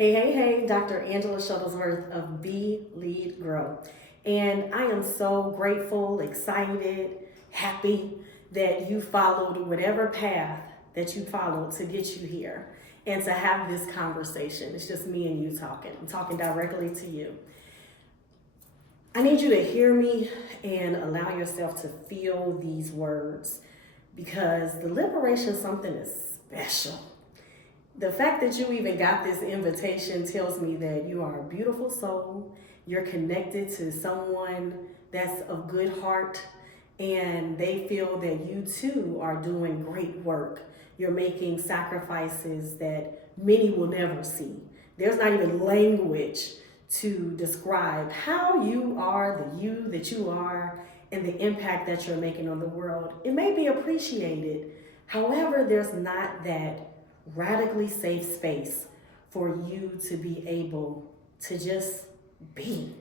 Hey, Dr. Angela Shuttlesworth of Be.Lead.Grow. And I am so grateful, excited, happy that you followed whatever path that you followed to get you here and to have this conversation. It's just me and you talking. I'm talking directly to you. I need you to hear me and allow yourself to feel these words because the liberation is something is special. The fact that you even got this invitation tells me that you are a beautiful soul, you're connected to someone that's of good heart, and they feel that you too are doing great work. You're making sacrifices that many will never see. There's not even language to describe how you are, the you that you are, and the impact that you're making on the world. It may be appreciated, however, there's not that radically safe space for you to be able to just be,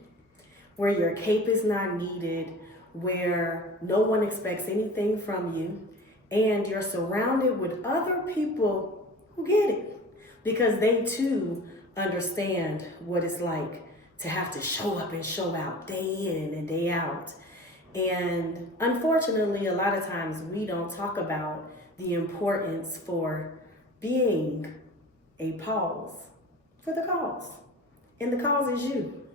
where your cape is not needed, where no one expects anything from you, and you're surrounded with other people who get it because they too understand what it's like to have to show up and show out day in and day out. And unfortunately, a lot of times we don't talk about the importance for being a pause for the cause. And the cause is you,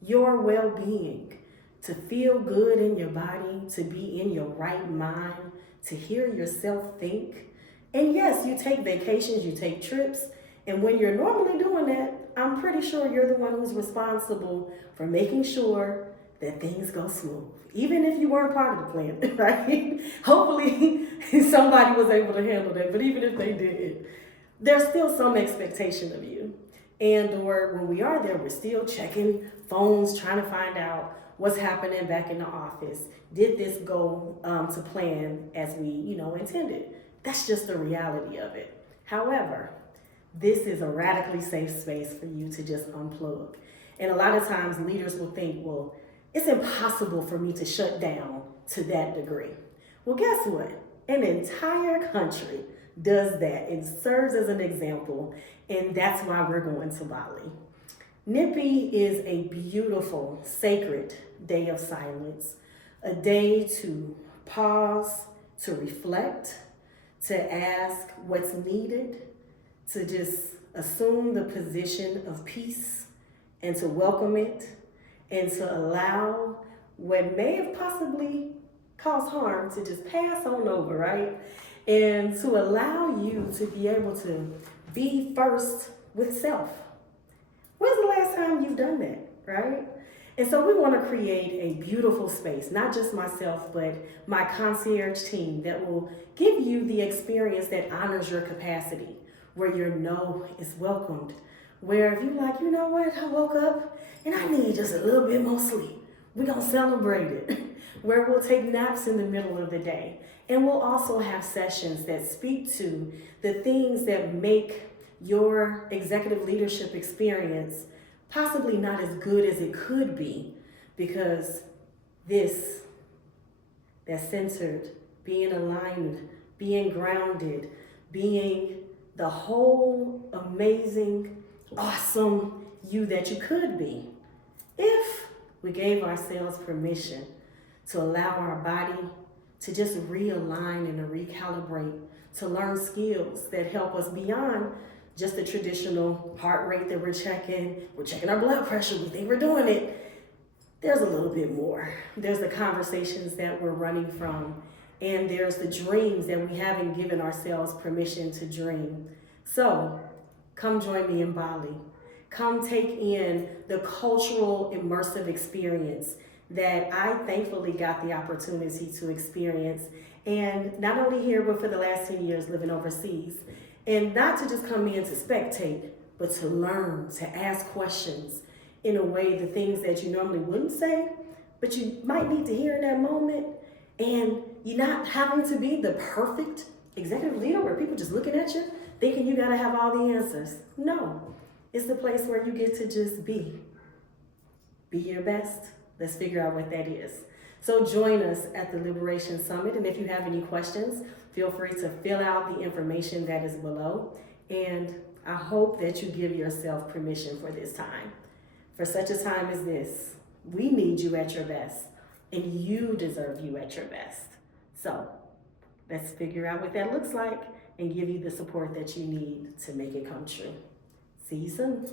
your well-being, to feel good in your body, to be in your right mind, to hear yourself think. And yes, you take vacations, you take trips, and when you're normally doing that, I'm pretty sure you're the one who's responsible for making sure that things go smooth, even if you weren't part of the plan, right? Hopefully somebody was able to handle that, but even if they didn't, there's still some expectation of you. And or when we are there, we're still checking phones, trying to find out what's happening back in the office. Did this go to plan as we, intended? That's just the reality of it. However, this is a radically safe space for you to just unplug. And a lot of times leaders will think, well, it's impossible for me to shut down to that degree. Well, guess what? An entire country does that. It serves as an example, and that's why we're going to Bali. Nyepi is a beautiful, sacred day of silence, a day to pause, to reflect, to ask what's needed, to just assume the position of peace and to welcome it, and to allow what may have possibly caused harm to just pass on over, right? And to allow you to be able to be first with self. When's the last time you've done that, right? And so we want to create a beautiful space, not just myself, but my concierge team that will give you the experience that honors your capacity, where your no is welcomed, where if you're like, you know what, I woke up and I need just a little bit more sleep, we're going to celebrate it, where we'll take naps in the middle of the day. And we'll also have sessions that speak to the things that make your executive leadership experience possibly not as good as it could be, because this, that's centered, being aligned, being grounded, being the whole amazing, awesome you that you could be, if we gave ourselves permission to allow our body to just realign and to recalibrate, to learn skills that help us beyond just the traditional heart rate that we're checking our blood pressure, we think we're doing it. There's a little bit more. There's the conversations that we're running from, and there's the dreams that we haven't given ourselves permission to dream. So come join me in Bali. Come take in the cultural immersive experience that I thankfully got the opportunity to experience, and not only here, but for the last 10 years living overseas. And not to just come in to spectate, but to learn, to ask questions in a way, the things that you normally wouldn't say, but you might need to hear in that moment. And you're not having to be the perfect executive leader where people just looking at you, thinking you gotta have all the answers. No, it's the place where you get to just be your best. Let's figure out what that is. So join us at the Liberation Summit, and if you have any questions, feel free to fill out the information that is below, and I hope that you give yourself permission for this time. For such a time as this, we need you at your best, and you deserve you at your best. So let's figure out what that looks like and give you the support that you need to make it come true. See you soon.